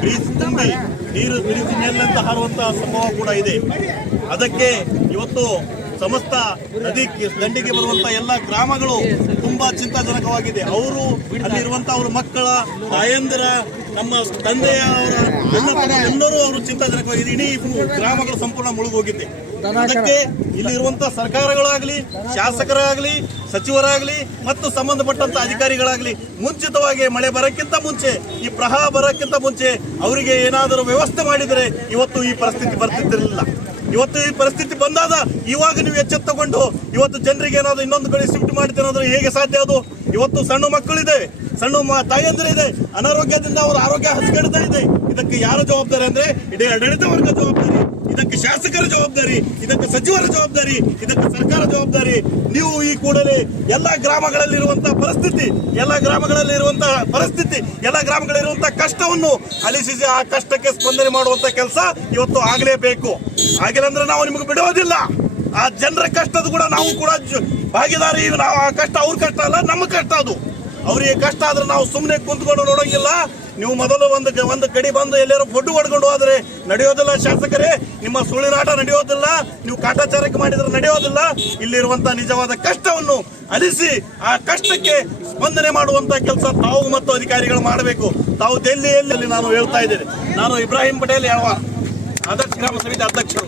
Breeze ತುಂಬಿ ನೀರು ಮೇಲಿನಿಂದ ಹಾರುವಂತಹ ಸಂಭವ ಕೂಡ ಇದೆ. ಅದಕ್ಕೆ ಇವತ್ತು ಸಮಸ್ತ ನದಿ ದಂಡಿಗೆ ಬರುವಂತಹ ಎಲ್ಲ ಗ್ರಾಮಗಳು ತುಂಬಾ ಚಿಂತಾಜನಕವಾಗಿದೆ. ಅವರು ಅಲ್ಲಿರುವಂತಹ ಅವ್ರ ಮಕ್ಕಳ ತಾಯಂದಿರ ನಮ್ಮ ತಂದೆಯವರ ಎಲ್ಲರೂ ಅವರು ಚಿಂತಾಜನಕವಾಗಿದೆ. ಇಡೀ ಗ್ರಾಮಗಳು ಸಂಪೂರ್ಣ ಮುಳುಗೋಗಿದೆ. ಅದಕ್ಕೆ ಇಲ್ಲಿರುವಂತಹ ಸರ್ಕಾರಗಳಾಗಲಿ, ಶಾಸಕರಾಗಲಿ, ಸಚಿವರಾಗಲಿ ಮತ್ತು ಸಂಬಂಧಪಟ್ಟಂತ ಅಧಿಕಾರಿಗಳಾಗಲಿ ಮುಂಚಿತವಾಗಿ ಮಳೆ ಬರಕ್ಕಿಂತ ಮುಂಚೆ, ಈ ಪ್ರವಾಹ ಬರಕ್ಕಿಂತ ಮುಂಚೆ ಅವರಿಗೆ ಏನಾದರೂ ವ್ಯವಸ್ಥೆ ಮಾಡಿದರೆ ಇವತ್ತು ಈ ಪರಿಸ್ಥಿತಿ ಬರ್ತಿದ್ದಿರಲಿಲ್ಲ. ಇವತ್ತು ಈ ಪರಿಸ್ಥಿತಿ ಬಂದಾದ ಇವಾಗ ನೀವು ಎಚ್ಚೆತ್ತುಕೊಂಡು ಇವತ್ತು ಜನರಿಗೆ ಏನಾದ್ರು ಇನ್ನೊಂದು ಕಡೆ ಶಿಫ್ಟ್ ಮಾಡ್ತೀರಾದ್ರೆ ಹೇಗೆ ಸಾಧ್ಯ? ಅದು ಇವತ್ತು ಸಣ್ಣ ಮಕ್ಕಳಿದೆ, ಸಣ್ಣ ತಾಯಂದಿರಿದೆ, ಅನಾರೋಗ್ಯದಿಂದ ಅವರ ಆರೋಗ್ಯ ಹದಗೆಡ್ತಾ ಇದೆ. ಇದಕ್ಕೆ ಯಾರು ಜವಾಬ್ದಾರಿ ಅಂದ್ರೆ ಇಡೀ ಆಡಳಿತ ವರ್ಗ ಜವಾಬ್ದಾರಿ, ಇದಕ್ಕೆ ಶಾಸಕರ ಜವಾಬ್ದಾರಿ, ಇದಕ್ಕೆ ಸಚಿವರ ಜವಾಬ್ದಾರಿ, ಇದಕ್ಕೆ ಸರ್ಕಾರ ಜವಾಬ್ದಾರಿ. ನೀವು ಈ ಕೂಡಲೇ ಎಲ್ಲ ಗ್ರಾಮಗಳಲ್ಲಿರುವಂತಹ ಗ್ರಾಮಗಳಲ್ಲಿರುವಂತಹ ಕಷ್ಟವನ್ನು ಅಲಿಸಿ ಆ ಕಷ್ಟಕ್ಕೆ ಸ್ಪಂದನೆ ಮಾಡುವಂತ ಕೆಲಸ ಇವತ್ತು ಆಗಲೇಬೇಕು. ಆಗಿಲ್ಲ ಅಂದ್ರೆ ನಾವು ನಿಮಗೆ ಬಿಡೋದಿಲ್ಲ. ಆ ಜನರ ಕಷ್ಟದ ಕೂಡ ನಾವು ಕೂಡ ಭಾಗಿದಾರಿ. ನಾವು ಆ ಕಷ್ಟ ಅವ್ರ ಕಷ್ಟ ಅಲ್ಲ, ನಮ್ಮ ಕಷ್ಟ ಅದು. ಅವ್ರಿಗೆ ಕಷ್ಟ ಆದ್ರೆ ನಾವು ಸುಮ್ಮನೆ ಕುಂತ್ಕೊಂಡು ನೋಡೋಂಗಿಲ್ಲ. ನೀವು ಮೊದಲು ಒಂದು ಕಡೆ ಬಂದು ಎಲ್ಲರೂ ಫುಡ್ ಹೊಡ್ಕೊಂಡು ಹೋದ್ರೆ ನಡೆಯೋದಿಲ್ಲ. ಶಾಸಕರೇ, ನಿಮ್ಮ ಸುಳಿನಾಟ ನಡೆಯೋದಿಲ್ಲ, ನೀವು ಕಾಟಾಚಾರಕ್ಕೆ ಮಾಡಿದ್ರೆ ನಡೆಯೋದಿಲ್ಲ. ಇಲ್ಲಿರುವಂತಹ ನಿಜವಾದ ಕಷ್ಟವನ್ನು ಅಲಿಸಿ ಆ ಕಷ್ಟಕ್ಕೆ ಸ್ಪಂದನೆ ಮಾಡುವಂತ ಕೆಲಸ ತಾವು ಮತ್ತು ಅಧಿಕಾರಿಗಳು ಮಾಡಬೇಕು. ತಾವು ದೆಹಲಿಯಲ್ಲಿ ನಾನು ಹೇಳ್ತಾ ಇದ್ದೇನೆ. ನಾನು ಇಬ್ರಾಹಿಂ ಪಟೇಲ್ ಯಾವ ಆದರ್ಶ ಗ್ರಾಮ ಸಮಿತಿ ಅಧ್ಯಕ್ಷರು.